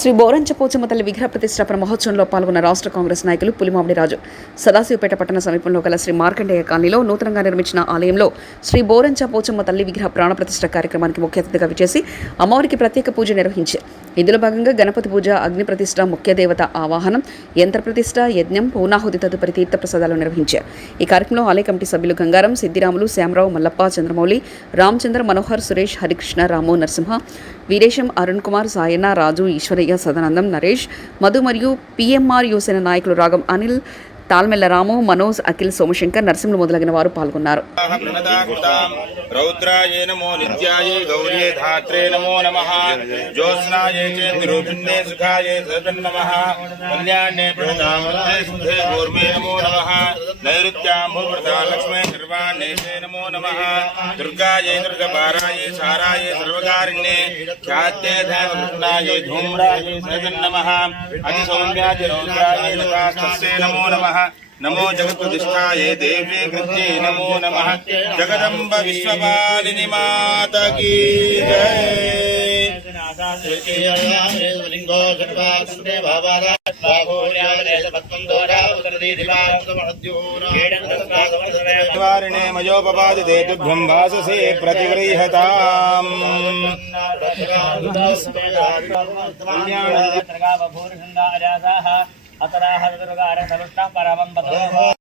శ్రీ బోరంచ పోచమ్మ తల్లి విగ్రహ ప్రతిష్టాపన మహోత్సవంలో పాల్గొన్న రాష్ట్ర కాంగ్రెస్ నాయకులు పులిమామిడి రాజు. సదాశివపేట పట్టణ సమీపంలో గల శ్రీ మార్కండేయ కాలనీలో నూతనంగా నిర్మించిన ఆలయంలో శ్రీ బోరంచ పోచమ్మ తల్లి విగ్రహ ప్రాణ ప్రతిష్ట కార్యక్రమానికి ముఖ్య అతిథిగా విచేసి అమ్మవారికి ప్రత్యేక పూజ నిర్వహించారు. ఇందులో భాగంగా గణపతి పూజ అగ్ని ప్రతిష్ట ముఖ్య దేవత ఆవాహనం యంత్ర ప్రతిష్ట యజ్ఞం పూర్ణాహుతి తదుపరి తీర్థ ప్రసాదాలు నిర్వహించారు. ఈ కార్యక్రమంలో ఆలయ కమిటీ సభ్యులు గంగారం సిద్దిరాములు శ్యామరావు మల్లప్ప చంద్రమౌళి రామచంద్ర మనోహర్ సురేష్ హరికృష్ణ రాము నరసింహ వీరేశం అరుణ్ కుమార్ సాయన్న రాజు ఈశ్వరయ్య సదానందం నరేష్ మధు మరియు పిఎంఆర్ యువసేన నాయకులు రాగం అనిల్ తాల్మెల్ల రాము మనోజ్ అఖిల్ సోమశంకర్ నరసింహులు మొదలగిన వారు పాల్గొన్నారు. ప్రణదాకృతాం రౌద్రాయ నమో నిత్యాయ గౌర్యే ధాత్రే నమో నమ. జ్యోత్స్నాయ చేతిరూపిణ్యే సుఖాయ సదన్నమ కళ్యాణ్యే ప్రణదామస్తే శుద్ధే కూర్మే నమో भूवृता लक्ष्मी सर्वान्वेषे नमो नमः। दुर्गायै दुर्गपारायै सारायै सर्वकारिण्ये ख्यात्ये धैवकृष्णायै धूम्रायै सहजन्नमः अतिसौम्यादिरौद्रायै नमो नमः। नमो जगत्प्रतिष्ठायै देवी नमो नमः। जगदम्ब विश्वपालिनि माता की जय। సౌమ్యాయ రౌద్రాయ లతాస్తస్యే నమో నమ నమో జగత్ప్రతిష్టాయే దేవ్యే కృత్యే నమో నమ జగదంబ విశ్వపాలిని మాత కీ జై వారిణే మయోపపాదితే తుభ్యం వాససే ప్రతిగృహతాం అతరాహ దుర్గార సరుష్ట పరమం పదో